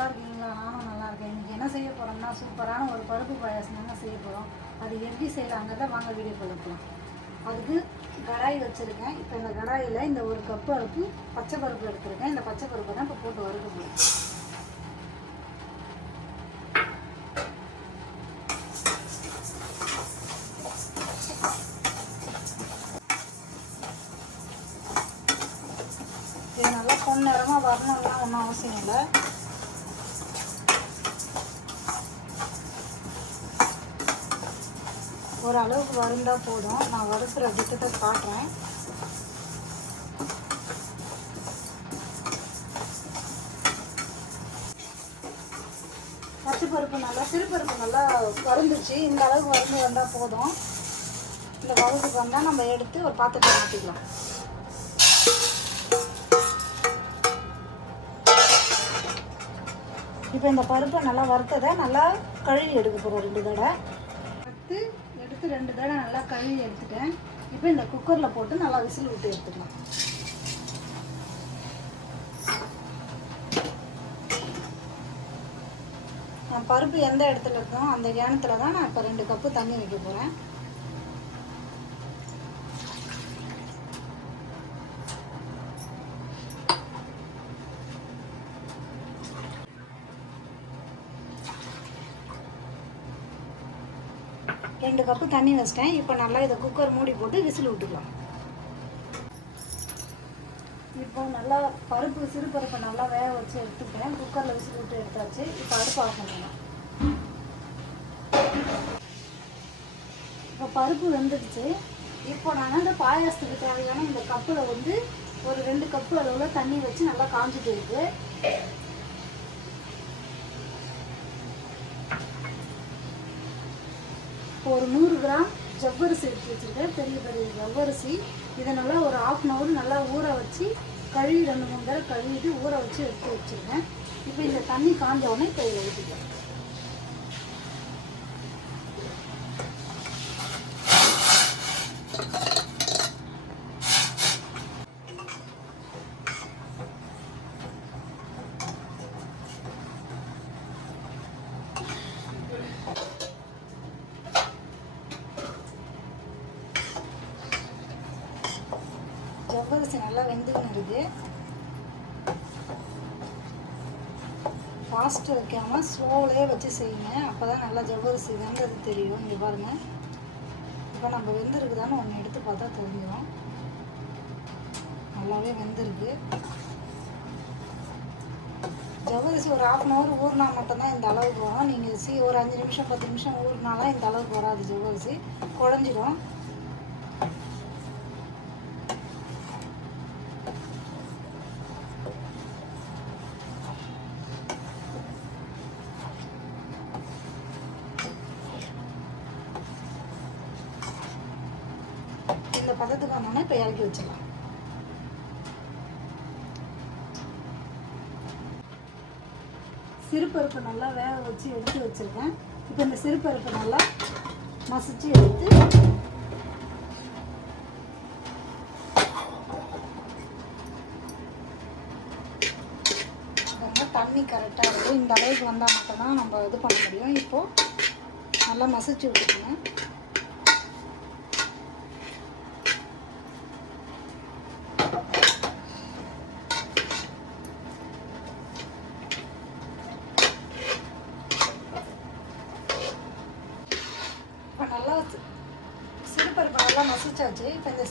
நல்லா இருக்கீங்களா? நானும் நல்லா இருக்கேன். இன்றைக்கி என்ன செய்ய போகிறோம்னா சூப்பரான ஒரு பருப்பு பாயாசம் தாங்க செய்ய போகிறோம் அது எப்படி செய்யலாங்கிறத வாங்க வீடியோ கொடுக்கலாம் அதுக்கு கடாய் வச்சுருக்கேன். இப்போ இந்த கடாயில் இந்த ஒரு கப்பு அளவுக்கு பச்சை பருப்பு எடுத்திருக்கேன். இந்த பச்சை பருப்பை தான் இப்போ போட்டு வறுக்க போகிறேன் இது நல்லா பொன்னிறமாக வரணும்லாம் ஒன்றும் அவசியம் இல்லை. ஓரளவுக்கு வருந்தால் போதும். நான் வறுக்கிற விதத்தை காட்டுறேன். பச்சை பருப்பு நல்லா சிறுபருப்பு நல்லா வறுந்துச்சு இந்த அளவுக்கு வறுந்து வந்தால் போதும். இந்த வறுப்புக்கு வந்தால் நம்ம எடுத்து ஒரு பாத்திரத்தை மாற்றிக்கலாம் இப்போ இந்த பருப்பை நல்லா வறுத்ததை நல்லா கழுவி எடுக்க போகிறோம் ரெண்டு தடவை. எடுத்து எடுத்து ரெண்டு தடவை நல்லா கழுவி எடுத்துட்டேன். இப்போ இந்த குக்கரில் போட்டு நல்லா விசில் விட்டு எடுத்துக்கலாம். நான் பருப்பு எந்த இடத்துல இருக்கோ அந்த கேனத்தில் தான் நான் இப்போ ரெண்டு கப்பு தண்ணி வைக்க போகிறேன் ரெண்டு கப்பு தண்ணி வச்சிட்டேன். இப்போ நல்லா இதை குக்கர் மூடி போட்டு விசில் விட்டுக்கலாம். இப்போ நல்லா பருப்பு சிறு பருப்பை நல்லா வேக வச்சு எடுத்துக்கிட்டேன். குக்கரில் விசில் விட்டு எடுத்தாச்சு. இப்போ அடுப்பு ஆஃப் பண்ணலாம். இப்போ பருப்பு வெந்துடுச்சு. இப்போ நான் இந்த பாயாசத்துக்கு தேவையான இந்த கப்பில் வந்து ஒரு ரெண்டு கப்பு அளவில் தண்ணி வச்சு நல்லா காஞ்சிட்டு இருக்குது இப்போ ஒரு நூறு கிராம் ஜவ்வரிசி எடுத்து வச்சுருக்கேன். பெரிய பெரிய ஜவ்வரிசி. இதை நல்லா ஒரு ஆஃப் அன் ஹவர் நல்லா ஊற வச்சு கழுவி ரெண்டு மூணு தடவை கழுவிட்டு ஊற வச்சு எடுத்து வச்சுருக்கேன். இப்போ இந்த தண்ணி காஞ்ச உடனே இப்போ ஊற்றிக்கலாம் ஜவ்வரிசி நல்லா வெந்துக்கணும் இருக்கு. ஃபாஸ்ட்டு வைக்காமல் ஸ்லோவிலே வச்சு செய்யுங்க. அப்போ தான் நல்லா ஜவ்வரிசி வெந்தது தெரியும். இங்கே பாருங்கள் இப்போ நம்ம வெந்திருக்குதான்னு ஒன்று எடுத்து பார்த்தா தெரிஞ்சிடும் நல்லாவே வெந்திருக்கு. ஜவ்வரிசி ஒரு ஹாஃப் அன் ஹவர் ஊறினா மட்டும்தான் இந்த அளவுக்கு வரும். நீங்கள் சி ஒரு அஞ்சு நிமிஷம் பத்து நிமிஷம் ஊறினாலாம் இந்த அளவுக்கு வராது ஜவ்வரிசி. குழஞ்சிடும் இந்த பதத்துக்கு வந்தோன்னா இப்போ இறக்கி வச்சிடலாம். சிறுபருப்பு நல்லா வேக வச்சு எடுத்து வச்சுருக்கேன். இப்போ இந்த சிறுபருப்பு நல்லா மசிச்சு எடுத்து தண்ணி கரெக்டாக இருக்கும் இந்த அளவுக்கு வந்தால் மட்டும்தான் நம்ம இது பண்ண முடியும். இப்போது நல்லா மசிச்சு விட்டுக்கணும் இப்போ நல்லா சி- சிறுபருப்பு நல்லா மசிச்சாச்சு இப்போ இந்த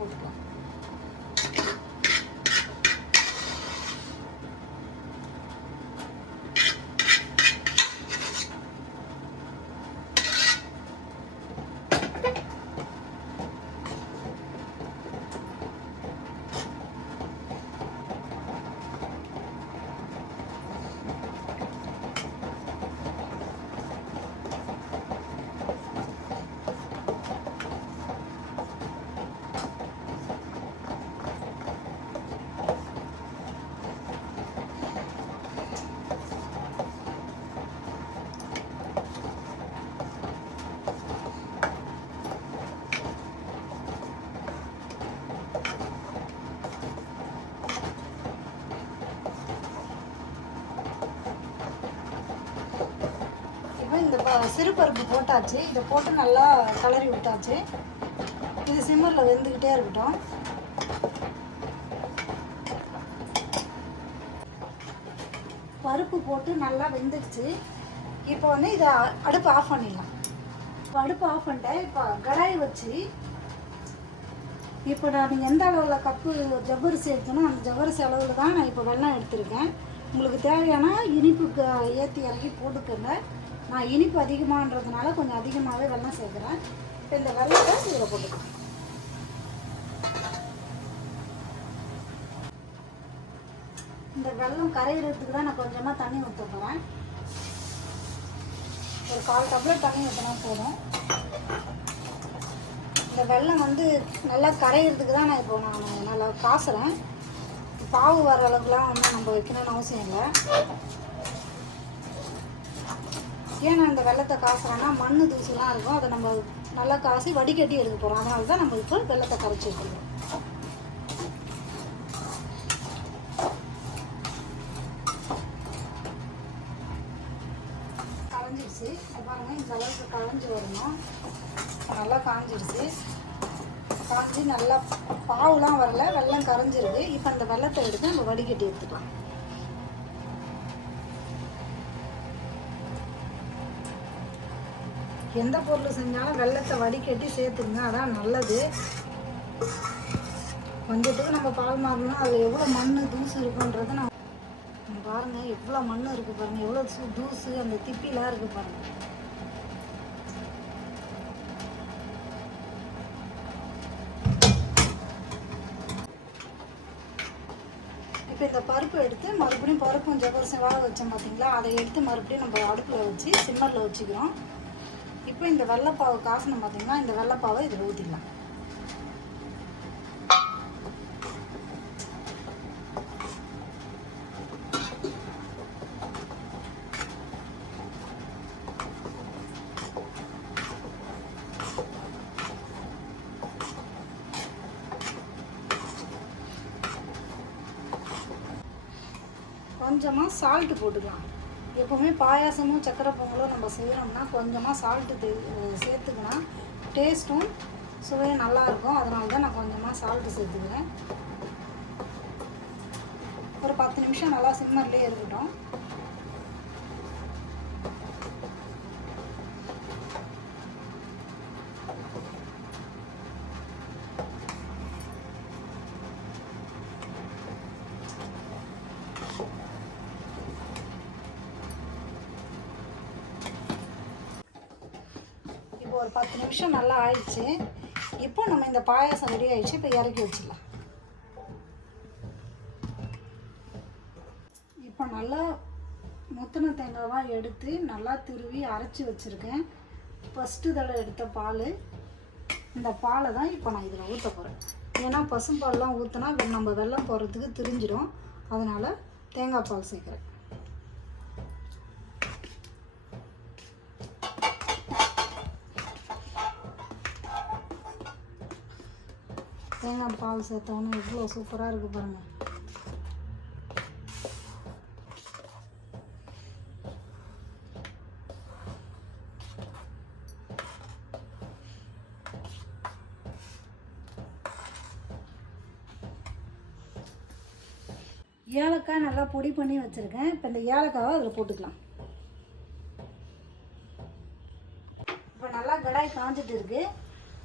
சிறுபருப்பு இதில் இந்த ப- சிறுபருப்பு போட்டாச்சு. இதை போட்டு நல்லா கலரி விட்டாச்சு. இது சிம்மரில் வெந்துக்கிட்டே இருக்கட்டும். பருப்பு போட்டு நல்லா வெந்துடுச்சு. இப்போ வந்து இதை அடுப்பு ஆஃப் பண்ணிடலாம். இப்போ அடுப்பு ஆஃப் பண்ணிட்டேன். இப்போ கடாய் வச்சு இப்போ நான் எந்த அளவில் கப்பு ஜவ்வரிசி எடுத்தனோ அந்த ஜவ்வரிசி அளவில் தான் நான் இப்போ வெள்ளம் எடுத்திருக்கேன். உங்களுக்கு தேவையான இனிப்புக்கு ஏற்றி இறக்கி போட்டுக்கோங்க. நான் இனிப்பு அதிகமான்றதுனால கொஞ்சம் அதிகமாகவே வெள்ளம் சேர்க்குறேன். இப்போ இந்த வெள்ளத்தை இதில் போட்டுக்கலாம் இந்த வெள்ளம் கரையிறதுக்கு தான் நான் கொஞ்சமாக தண்ணி ஊற்றுக்குறேன் ஒரு கால் டம்ளர் தண்ணி ஊற்றினா போதும். இந்த வெள்ளம் வந்து நல்லா கரையிறதுக்கு தான் நான் இப்போ நான் நல்லா காசுறேன். பாவு வர அளவுக்குலாம் வந்து நம்ம வைக்கணும்னு அவசியம் இல்லை. ஏன் இந்த வெள்ளத்தை காசுறோன்னா மண் தூசிலாம் இருக்கும். அதை நம்ம நல்லா காசி வடிகட்டி எடுக்க போகிறோம் அதனால தான் நம்ம இப்போ வெள்ளத்தை கரைச்சி வைக்கிறோம். கரைஞ்சிருச்சு. இப்போ பாருங்கள் இந்த அளவுக்கு களைஞ்சி வரணும். நல்லா காஞ்சிருச்சு காஞ்சி நல்லா பாவுலாம் வரல வெள்ளம் கரைஞ்சிருக்கு. இப்போ அந்த வெள்ளத்தை எடுத்து நம்ம வடிகட்டி எடுத்துக்கலாம். எந்த பொருள் செஞ்சாலும் வெள்ளத்தை வடிகட்டி சேர்த்துங்க அதான் நல்லது. கொஞ்சத்துக்கு நம்ம பால் மாறணும்னா அதில் எவ்வளோ மண் தூசு இருக்குன்றதை நான் பாருங்கள் பாருங்க எவ்வளோ மண் இருக்குது பாருங்கள் எவ்வளோ தூசு அந்த திப்பிலாம் இருக்குது பாருங்கள் இப்போ இந்த பருப்பு எடுத்து மறுபடியும் பருப்பும் ஜவ்வரிசி வாழ வச்சோம் பார்த்தீங்களா? அதை எடுத்து மறுபடியும் நம்ம அடுப்பில் வச்சு சிம்மரில் வச்சுக்கிறோம். இப்போ இந்த வெள்ளைப்பாவு காசணும் பார்த்தீங்கன்னா இந்த வெள்ளைப்பாவை இதில் ஊற்றிக்கலாம் கொஞ்சமாக சால்ட்டு போட்டுக்கலாம். எப்போவுமே பாயாசமும் சக்கரை பொங்கலும் நம்ம செய்கிறோம்னா கொஞ்சமாக சால்ட்டு சேர்த்துக்கினா டேஸ்ட்டும் சுவையும் நல்லாயிருக்கும் அதனால தான் நான் கொஞ்சமாக சால்ட்டு சேர்த்துக்கிறேன். ஒரு பத்து நிமிஷம் நல்லா சிம்மர்லேயே இருக்கட்டும். இப்போ ஒரு பத்து நிமிஷம் நல்லா ஆயிடுச்சு. இப்போ நம்ம இந்த பாயாசம் ரெடி ஆயிடுச்சு. இப்போ இறக்கி வச்சிடலாம். இப்போ நல்லா முத்தின தேங்காவாக எடுத்து நல்லா திருவி அரைச்சி வச்சுருக்கேன். ஃபஸ்ட்டு தடவை எடுத்த பால். இந்த பாலை தான் இப்போ நான் இதில் ஊற்ற போகிறேன் ஏன்னா பசும்பால்லாம் ஊற்றினா நம்ம வெள்ளம் போடுறதுக்கு திரிஞ்சிடும். அதனால் தேங்காய் பால் சேர்க்குறேன். தேங்காய் பால் சேர்த்தோன்னு எவ்வளோ சூப்பராக இருக்குது பாருங்கள் ஏலக்காய் நல்லா பொடி பண்ணி வச்சுருக்கேன். இப்போ இந்த ஏலக்காவை அதில் போட்டுக்கலாம். இப்போ நல்லா கடாய் காஞ்சிட்டு இருக்கு.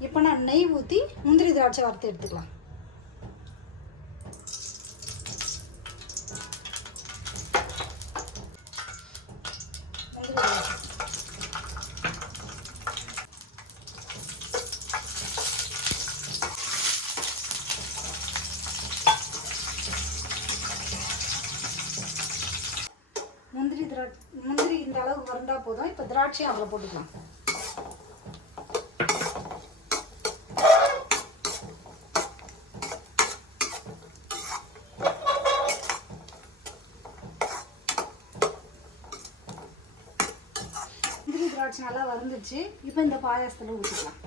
இப்போ நான் நெய் ஊற்றி முந்திரி திராட்சை வறுத்து எடுத்துக்கலாம் முந்திரி திராட்சை. முந்திரி இந்த அளவுக்கு வறண்டா போதும் இப்போ திராட்சையும் அதில் போட்டுக்கலாம் முந்திரி திராட்சை நல்லா வந்துச்சு இப்போ இந்த பாயாசத்தில் ஊற்றிக்கலாம்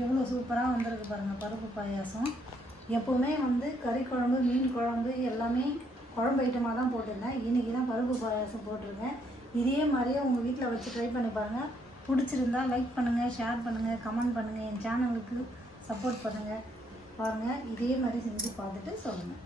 எவ்வளோ சூப்பராக வந்திருக்கு பாருங்கள் பருப்பு பாயாசம். எப்போவுமே வந்து கறி குழம்பு மீன் குழம்பு எல்லாமே குழம்பு ஐட்டமாக தான் போட்டிருந்தேன். இன்றைக்கி தான் பருப்பு பாயாசம் போட்டிருக்கேன். இதே மாதிரியே உங்கள் வீட்டில் வச்சு ட்ரை பண்ணி பாருங்கள் பிடிச்சிருந்தா லைக் பண்ணுங்கள் ஷேர் பண்ணுங்கள் கமெண்ட் பண்ணுங்கள் என் சேனலுக்கு சப்போர்ட் பண்ணுங்கள் பாருங்கள் இதே மாதிரி செஞ்சு பார்த்துட்டு சொல்லுங்கள்